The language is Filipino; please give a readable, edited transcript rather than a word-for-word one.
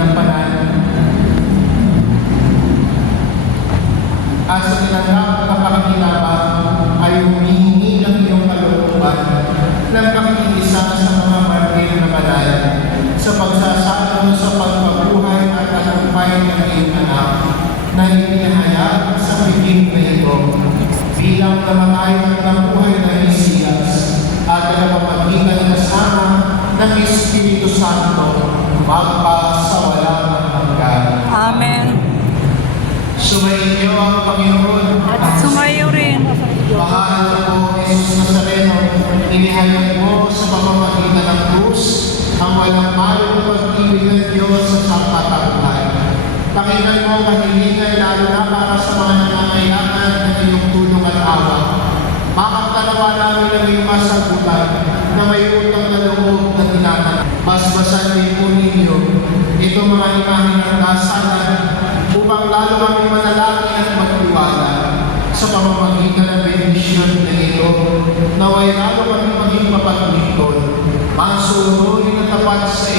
ginampanan. At sa tinanggap na pakikinabang ay humihingi ng iyong kalooban ng pakikiisa sa mga martir na banal sa pagsasalo sa pagpabuhay at tagumpay ng iyong anak na itinahayag sa piling na ito bilang namatayan at nabuhay na Mesiyas at nagpapamagitan kasama ng Espiritu Santo magpa sa walang hanggan. Amen. Sumainyo ang Panginoon. At sumayo rin. Mahal na po, Jesus Nazareno, inihayag mo sa pamamagitan ng krus ang walang malong pag-ibig ng Diyos sa sapatabuhay. Pakinggan mo ang kahilingan lalo na para sa mga nangangailangan ng iyong tulong at awa. Makaptanawa namin ang iyong masagutan na may utang na loob na tinatanong. Basbasan din po ninyo ito mga imahin ng dasalan upang lalo kami manalangin at magtiwala sa pamamagitan ng benedisyon na ito, naway lalo kami maging mapaglingkod, masunurin at tapat sa